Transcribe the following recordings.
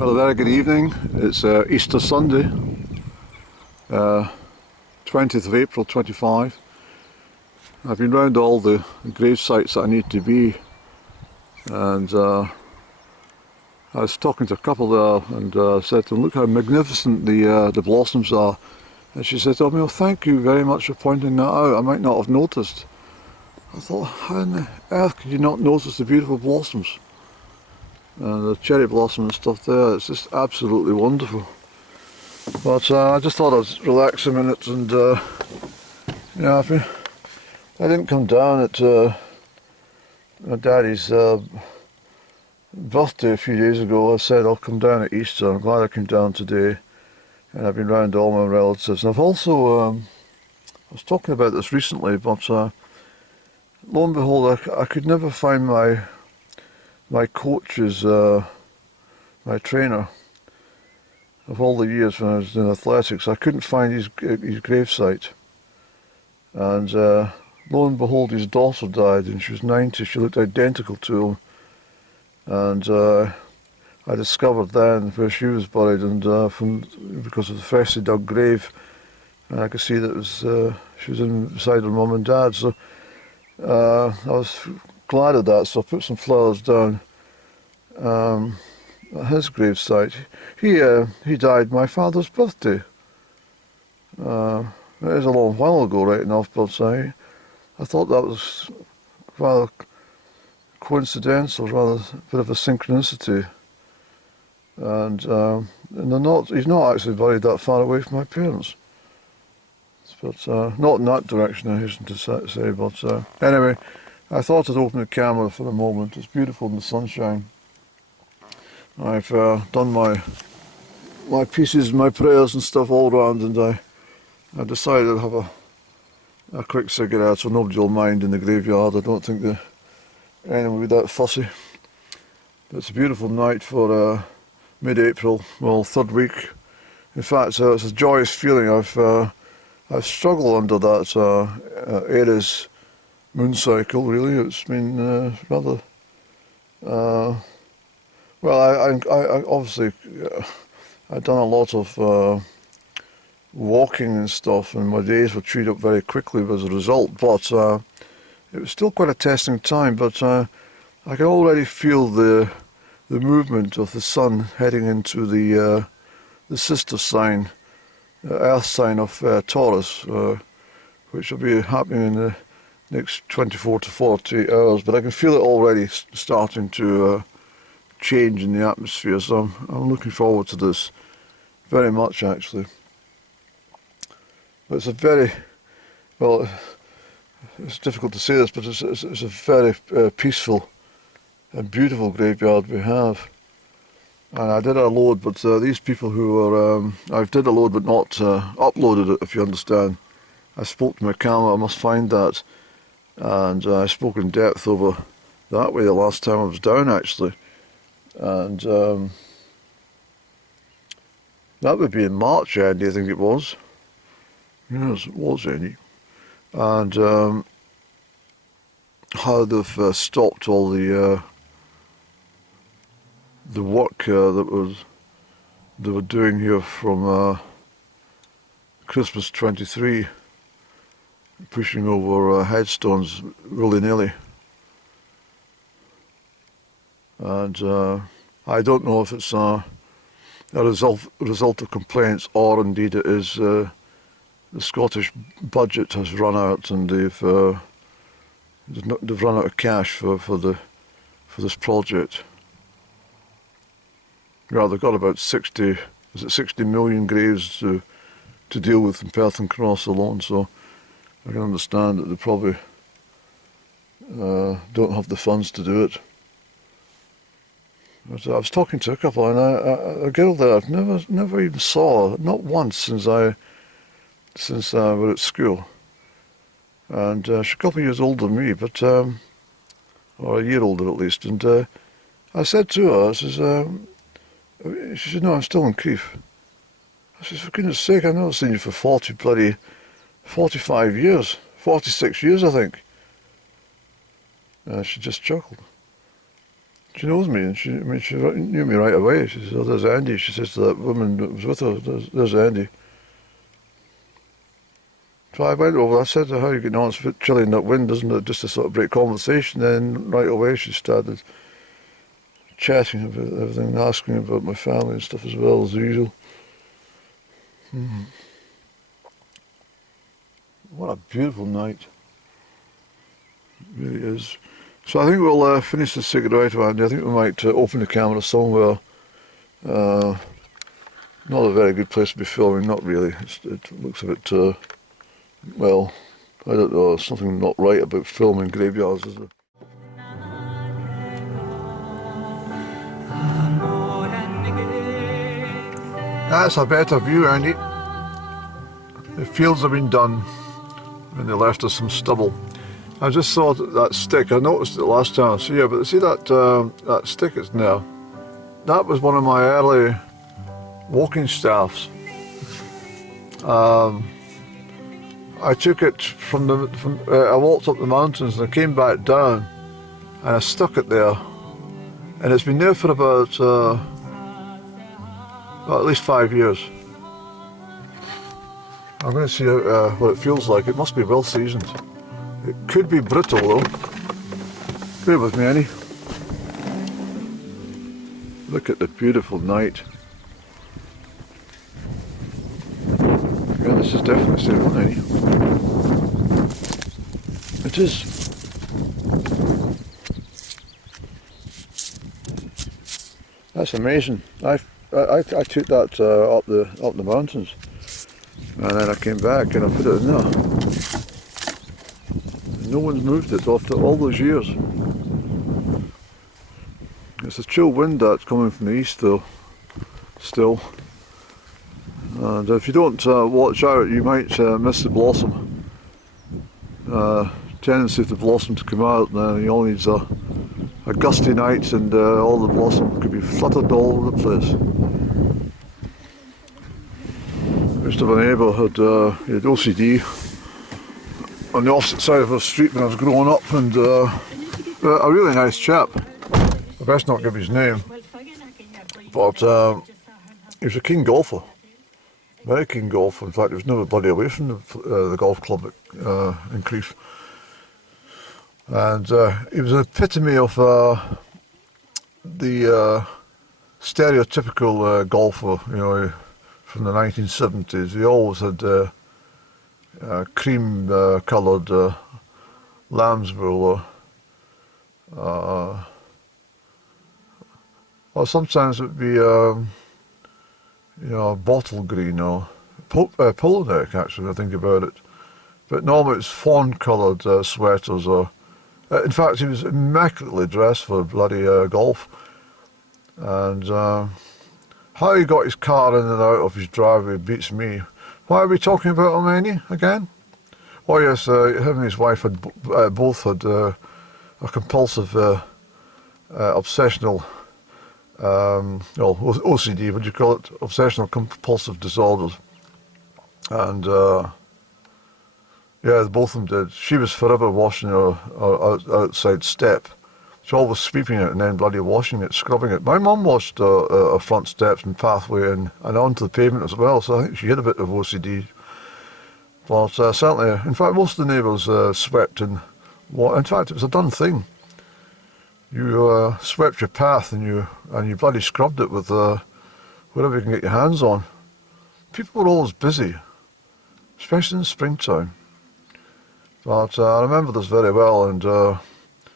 Well, a very good evening. It's Easter Sunday, 20th of April 25. I've been round all the grave sites that I need to be, and I was talking to a couple there and said to them, look how magnificent the blossoms are. And she said, oh, well, thank you very much for pointing that out. I might not have noticed. I thought, how in the earth could you not notice the beautiful blossoms? And the cherry blossom and stuff there, it's just absolutely wonderful. But I just thought I'd relax a minute and, I didn't come down at my daddy's birthday a few days ago. I said I'll come down at Easter. I'm glad I came down today. And I've been round all my relatives. And I've also, I was talking about this recently, but lo and behold, I could never find my coach's, my trainer of all the years when I was in athletics. I couldn't find his gravesite. And lo and behold, his daughter died, and she was 90. She looked identical to him. And I discovered then where she was buried, and because of the freshly dug grave, and I could see that it was she was beside her mum and dad. So I was glad of that. So I put some flowers down at his gravesite. He died my father's birthday. It was a long while ago, right enough, but I thought that was rather coincidental, rather a bit of a synchronicity. And he's not actually buried that far away from my parents. But not in that direction, I hasten to say. But anyway, I thought I'd open the camera for a moment. It's beautiful in the sunshine. I've done my pieces, my prayers and stuff all round, and I decided I'd have a quick cigarette so nobody will mind in the graveyard. I don't think anyone will be that fussy. But it's a beautiful night for mid-April, well, third week. In fact, it's a joyous feeling. I've struggled under that Aries moon cycle, really. It's been rather... well, I obviously, I'd done a lot of walking and stuff, and my days were chewed up very quickly as a result, but it was still quite a testing time. But I can already feel the movement of the sun heading into the sister sign, earth sign of Taurus, which will be happening in the next 24 to 48 hours. But I can feel it already starting to change in the atmosphere, so I'm looking forward to this very much, actually. But it's a very, well, it's difficult to say this, but it's a very peaceful and beautiful graveyard we have. And I did a load, but these people who were, I did a load but not uploaded it, if you understand. I spoke to my camera, I must find that, and I spoke in depth over that way the last time I was down, actually. And that would be in March, Andy, I think it was. Yes, it was, Andy. And how they've stopped all the work that they were doing here from Christmas 23, pushing over headstones willy-nilly. And I don't know if it's a result of complaints, or indeed it is the Scottish budget has run out, and they've run out of cash for this project. Yeah, they've got about 60 million graves to deal with in Perth and Cross alone, so I can understand that they probably don't have the funds to do it. But I was talking to a couple, and a girl there I've never even saw, not once since I were at school. And she's a couple of years older than me, but or a year older at least. And I said to her, I says, she said, no, I'm still in Crieff. I says, for goodness sake, I've never seen you for 45 years, 46 years, I think. She just chuckled. She knows me, and she knew me right away. She says, "Oh, there's Andy." She says to that woman that was with her, "There's Andy." So I went over. I said to her, "How are you getting on? It's a bit chilly in that wind, isn't it?" Just to sort of break conversation. Then right away she started chatting about everything, asking about my family and stuff as well as usual. What a beautiful night. It really is. So I think we'll finish this cigarette, Andy. I think we might open the camera somewhere. Not a very good place to be filming, not really. It looks a bit, well, I don't know, there's something not right about filming graveyards, is there? That's a better view, Andy. The fields have been done and they left us some stubble. I just saw that stick. I noticed it last time I was here, but see that that stick it's now. That was one of my early walking staffs. I took it I walked up the mountains and I came back down, and I stuck it there, and it's been there for about at least 5 years. I'm going to see what it feels like. It must be well seasoned. It could be brittle though. Bear with me, Annie. Look at the beautiful night. Yeah, this is definitely step one, Annie. It is. That's amazing. I took that up the mountains, and then I came back and I put it in there. No one's moved it after all those years. It's a chill wind that's coming from the east though, still. And if you don't watch out, you might miss the blossom. Tendency of the blossom to come out, and you only need a gusty night and all the blossom could be fluttered all over the place. I used to have a neighbour who had OCD on the opposite side of the street when I was growing up, and a really nice chap. I best not give his name, but he was a keen golfer, very keen golfer. In fact, he was never bloody away from the golf club in Crieff, and he was an epitome of the stereotypical golfer, you know, from the 1970s. He always had cream coloured lamb's wool, or sometimes it would be you know, bottle green or polo neck, actually, when I think about it. But normally it's fawn coloured sweaters, or in fact he was immaculately dressed for bloody golf. And how he got his car in and out of his driveway beats me. Why are we talking about him, Annie, again? Oh yes, him and his wife had both had a compulsive, obsessional, OCD, what do you call it? Obsessional compulsive disorders. And yeah, both of them did. She was forever washing her outside step. She always sweeping it and then bloody washing it, scrubbing it. My mum washed her front steps and pathway and onto the pavement as well, so I think she had a bit of OCD. But certainly, in fact, most of the neighbours swept in fact, it was a done thing. You swept your path and you bloody scrubbed it with whatever you can get your hands on. People were always busy, especially in the springtime. But I remember this very well, and oh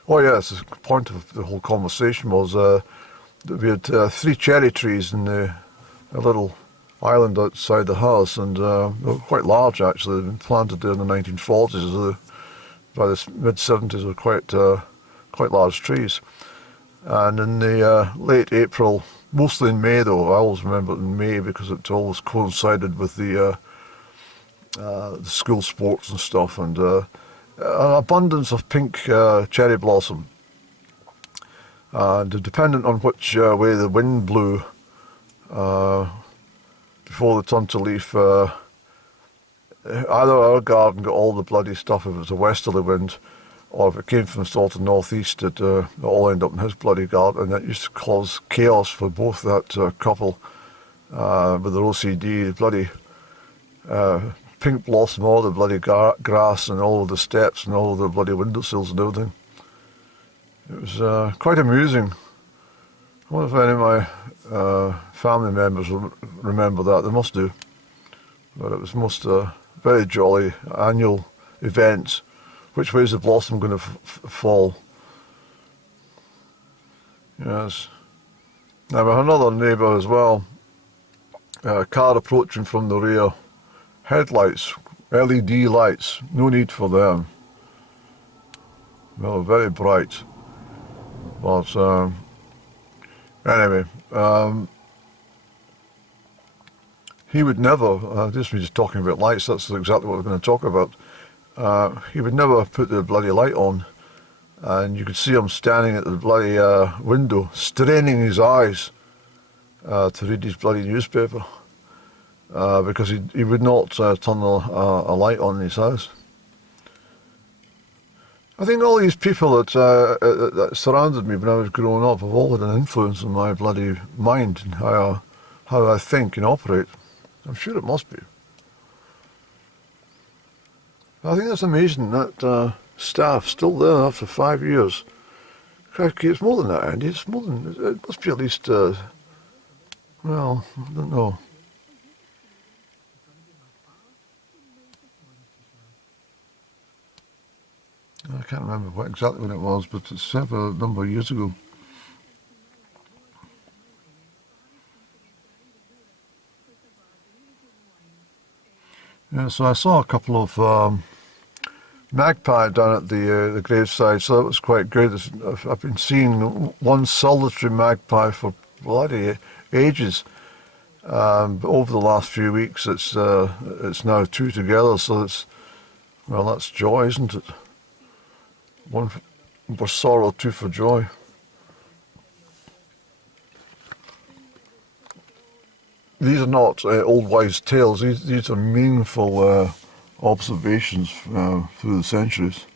yes, the point of the whole conversation was that we had 3 cherry trees in a little island outside the house, and they were quite large actually. They'd been planted there in the 1940s. So by the mid-70s, they were quite large trees. And in the late April, mostly in May though, I always remember it in May because it always coincided with the school sports and stuff, and an abundance of pink cherry blossom. And dependent on which way the wind blew before they turned to leaf, either our garden got all the bloody stuff if it was a westerly wind, or if it came from sort of northeast, it all ended up in his bloody garden, and it used to cause chaos for both that couple with their OCD, bloody pink blossom, all the bloody grass and all of the steps and all of the bloody windowsills and everything. It was quite amusing. I wonder if any of my family members will remember that. They must do. But it was most very jolly annual event. Which way is the blossom going to fall? Yes. Now we have another neighbour as well. A car approaching from the rear. Headlights, LED lights, no need for them. Well, very bright. But anyway, he would never, just talking about lights, that's exactly what we're going to talk about. He would never put the bloody light on, and you could see him standing at the bloody window, straining his eyes to read his bloody newspaper, because he would not turn a light on in his house. I think all these people that surrounded me when I was growing up have all had an influence on my bloody mind and how I think and operate. I'm sure it must be. I think that's amazing that staff still there after 5 years. Crikey, it's more than that, Andy. It's more than, it must be at least, well, I don't know. I can't remember exactly when it was, but it's several number of years ago. Yeah, so I saw a couple of magpie down at the graveside, so that was quite good. I've been seeing one solitary magpie for bloody ages. But over the last few weeks, it's now two together, so well, that's joy, isn't it? One for sorrow, two for joy. These are not old wives' tales. These are meaningful observations through the centuries.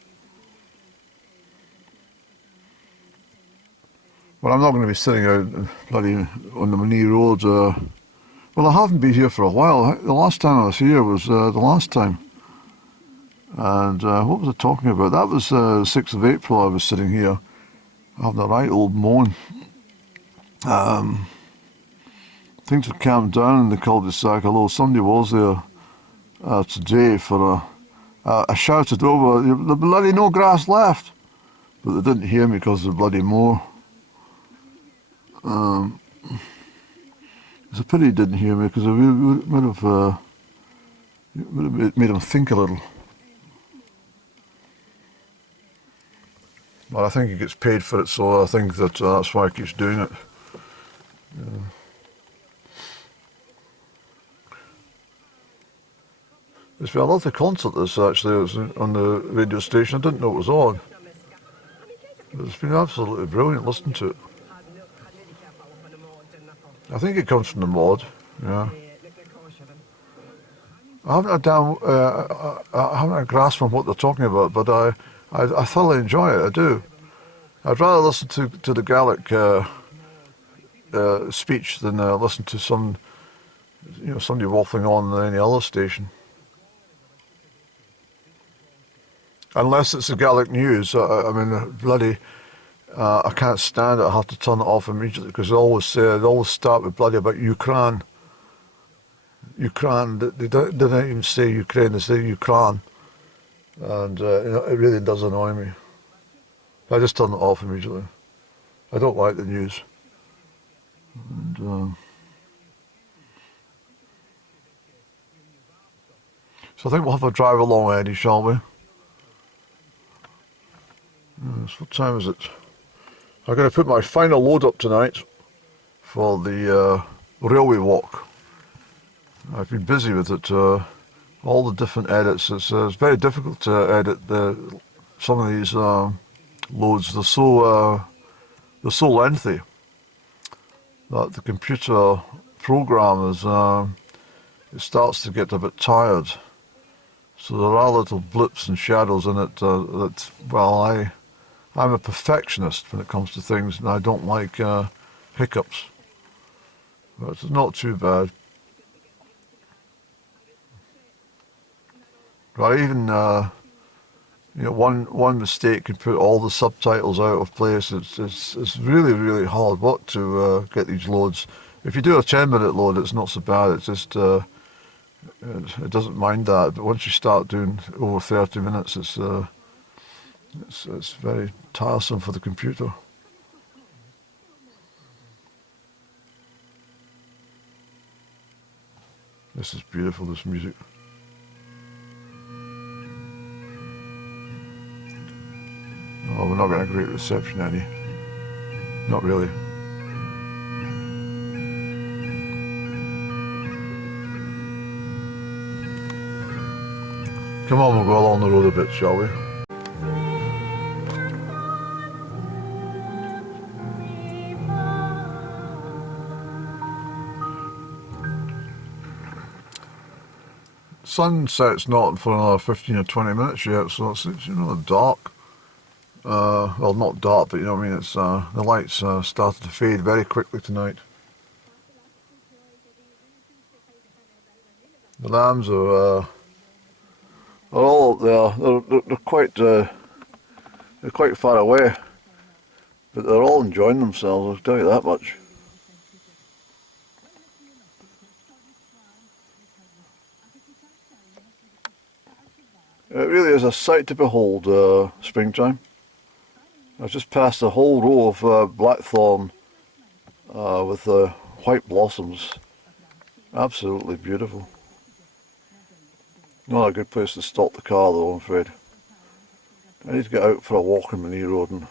But I'm not going to be sitting out bloody on the Manee Road. Well, I haven't been here for a while. The last time I was here was the last time. And what was I talking about? That was 6th of April I was sitting here having a right old moan. Things had calmed down in the cul-de-sac, although somebody was there today for I shouted over, "There's bloody no grass left." But they didn't hear me because of the bloody moor. It's a pity he didn't hear me because it would have made him think a little. But I think he gets paid for it, so I think that's why he keeps doing it. Yeah. It's been a lovely concert, this actually. It was on the radio station. I didn't know it was on. But it's been absolutely brilliant listening to it. I think it comes from the mod, yeah. I haven't a grasp on what they're talking about, but I thoroughly enjoy it, I do. I'd rather listen to the Gaelic speech than listen to somebody waffling on any other station. Unless it's the Gaelic news. I mean, bloody, I can't stand it. I have to turn it off immediately because they always start with bloody about Ukraine. Ukraine, they don't even say Ukraine, they say Ukraine. And it really does annoy me. I just turn it off immediately. I don't like the news. And, so I think we'll have a drive along, Eddie, shall we? Yes, what time is it? I'm going to put my final load up tonight for the railway walk. I've been busy with it, all the different edits. It's very difficult to edit some of these loads. They're so lengthy that the computer program it starts to get a bit tired. So there are little blips and shadows in it that, well, I'm a perfectionist when it comes to things, and I don't like hiccups. But it's not too bad. But even one mistake can put all the subtitles out of place. It's really really hard work to get these loads. If you do a 10-minute load, it's not so bad. It's just it doesn't mind that. But once you start doing over 30 minutes, it's very tiresome for the computer. This is beautiful, this music. Oh, we're not getting a great reception, Eddie. Not really. Come on, we'll go along the road a bit, shall we? Sunset's not for another 15 or 20 minutes yet, so it's dark. Well, not dark, but you know what I mean. It's the lights started to fade very quickly tonight. The lambs are all up there. They're quite far away, but they're all enjoying themselves. I'll tell you that much. It really is a sight to behold, springtime. I've just passed a whole row of blackthorn with white blossoms. Absolutely beautiful. Not a good place to stop the car though, I'm afraid. I need to get out for a walk on my knee road, and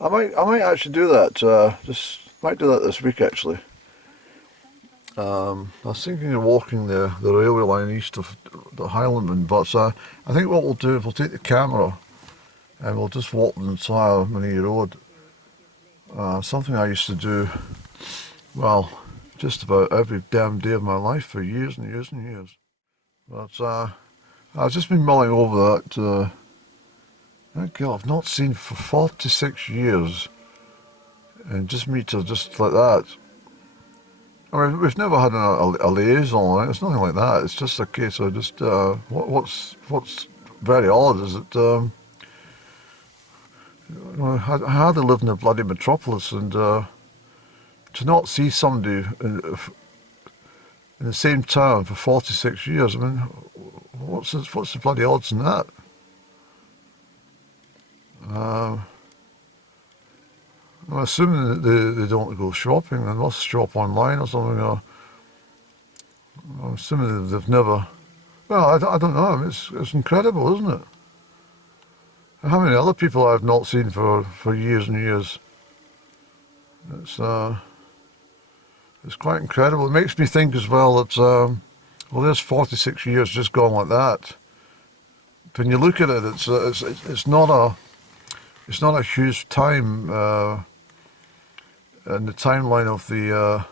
I might actually do that. Might do that this week actually. I was thinking of walking the railway line east of the Highlandman, but I think what we'll do is we'll take the camera and we'll just walk the entire Minnie Road. Something I used to do, well, just about every damn day of my life for years and years and years. But I've just been mulling over that. That girl I've not seen for 46 years, and just meet her just like that. I mean, we've never had a liaison, right? It's nothing like that. It's just a case of just what's very odd is that I hardly live in a bloody metropolis, and to not see somebody in the same town for 46 years, I mean, what's the bloody odds in that? I'm assuming that they don't go shopping. They must shop online or something. Or I'm assuming they've never. Well, I don't know. I mean, it's incredible, isn't it? How many other people I've not seen for years and years? It's quite incredible. It makes me think as well that well, there's 46 years just gone like that. When you look at it, it's not a huge time. In the timeline of the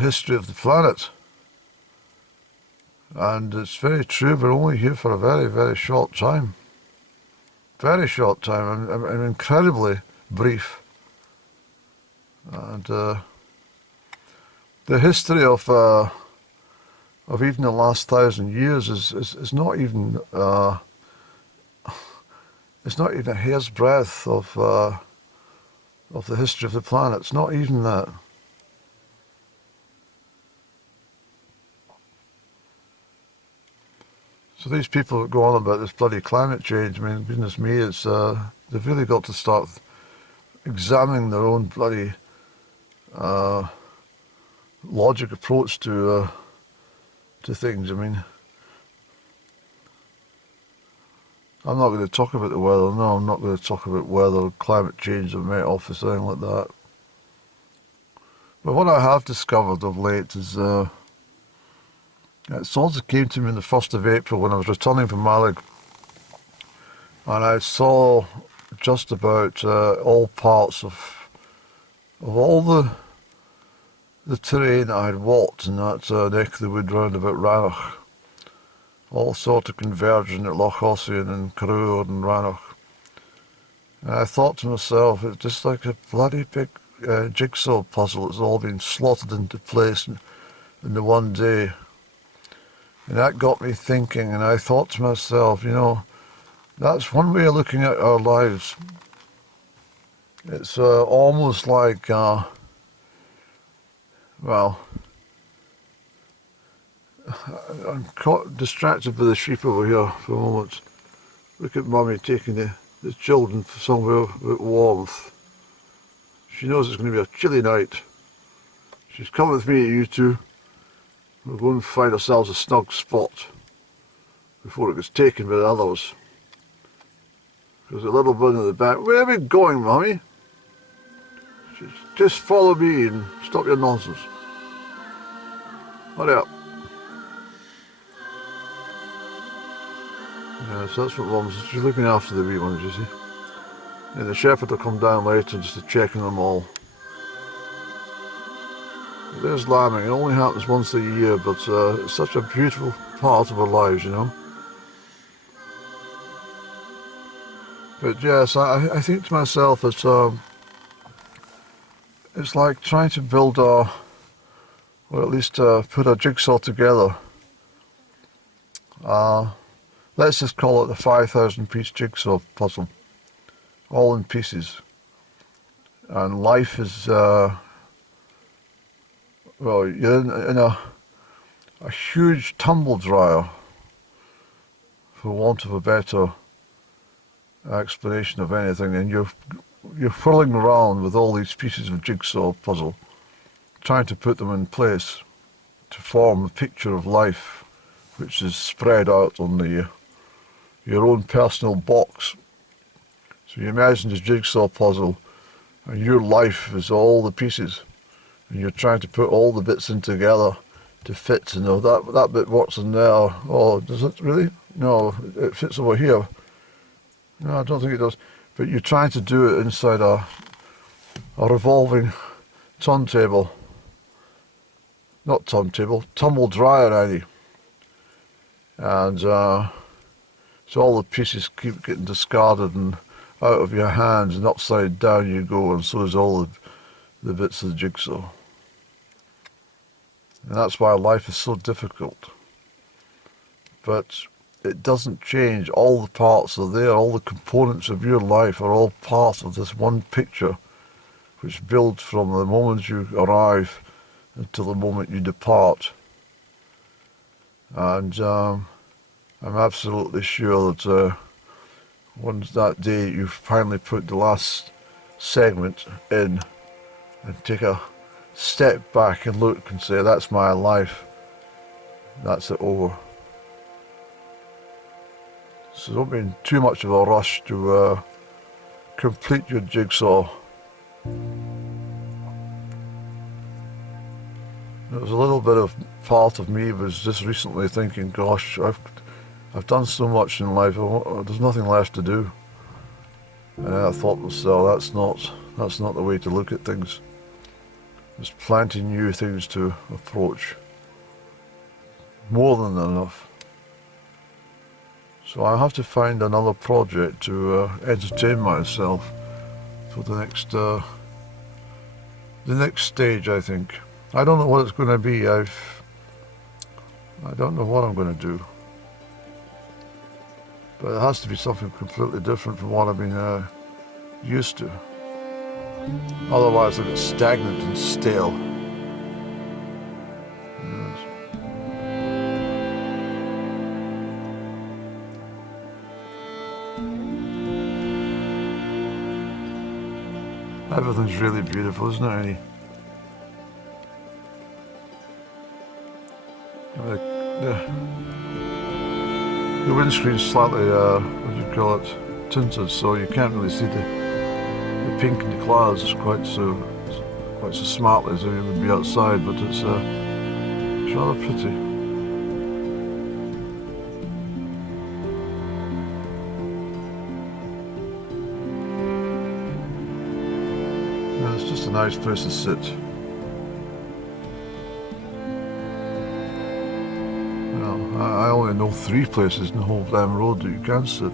history of the planet, and it's very true. We're only here for a very, very short time. Very short time, and incredibly brief. And the history of even the last 1,000 years is not even it's not even a hair's breadth of the history of the planet. It's not even that. So these people that go on about this bloody climate change, I mean, goodness me, it's they've really got to start examining their own bloody logic approach to things. I mean, I'm not going to talk about the weather. No, I'm not going to talk about weather, climate change, or Met Office, or anything like that. But what I have discovered of late is it sort of came to me on the 1st of April when I was returning from Malig, and I saw just about all parts of all the terrain I had walked in that neck of the wood round about Rannoch. all sort of converging at Loch Ossian and Carrúr and Rannoch. And I thought to myself, it's just like a bloody big jigsaw puzzle. It's all been slotted into place in the one day. And that got me thinking, and I thought to myself, that's one way of looking at our lives. It's almost like, I'm caught distracted by the sheep over here for a moment. Look at Mummy taking the children somewhere with warmth. She knows it's going to be a chilly night. She's come with me, you two. We'll go and find ourselves a snug spot before it gets taken by the others. There's a little one in the back. Where are we going, Mummy? Just follow me and stop your nonsense. Hurry up. Yeah, so that's what Mum's. She's looking after the wee ones, you see. And the shepherd will come down later just to check on them all. There's lambing. It only happens once a year, but it's such a beautiful part of our lives, But yes, I think to myself that it's like trying to build or at least put a jigsaw together. Let's just call it the 5,000-piece jigsaw puzzle, all in pieces. And life is, you're in a huge tumble dryer, for want of a better explanation of anything, and you're whirling around with all these pieces of jigsaw puzzle, trying to put them in place to form a picture of life, which is spread out on your own personal box. So you imagine this jigsaw puzzle, and your life is all the pieces, and you're trying to put all the bits in together to fit. That bit works in there. Oh, does it really? No, it fits over here. No, I don't think it does. But you're trying to do it inside a revolving turntable. Not turntable, tumble dryer, Annie. And so all the pieces keep getting discarded and out of your hands, and upside down you go, and so is all the bits of the jigsaw. And that's why life is so difficult. But it doesn't change. All the parts are there. All the components of your life are all part of this one picture, which builds from the moment you arrive until the moment you depart. And I'm absolutely sure that once that day you finally put the last segment in and take a step back and look and say, that's my life, that's it over. So don't be in too much of a rush to complete your jigsaw. There was a little bit of part of me was just recently thinking, gosh, I've done so much in life, there's nothing left to do. And I thought to myself, that's not the way to look at things. There's plenty new things to approach. More than enough. So I have to find another project to entertain myself for the next stage, I think. I don't know what it's going to be. I don't know what I'm going to do. But it has to be something completely different from what I've been used to. Otherwise I get stagnant and stale. Yes. Everything's really beautiful, isn't it, Annie? The windscreen's slightly, tinted, so you can't really see the pink in the clouds quite so smartly as if you would be outside, but it's rather pretty. Yeah, it's just a nice place to sit. Well, I only know 3 places in the whole damn road that you can sit.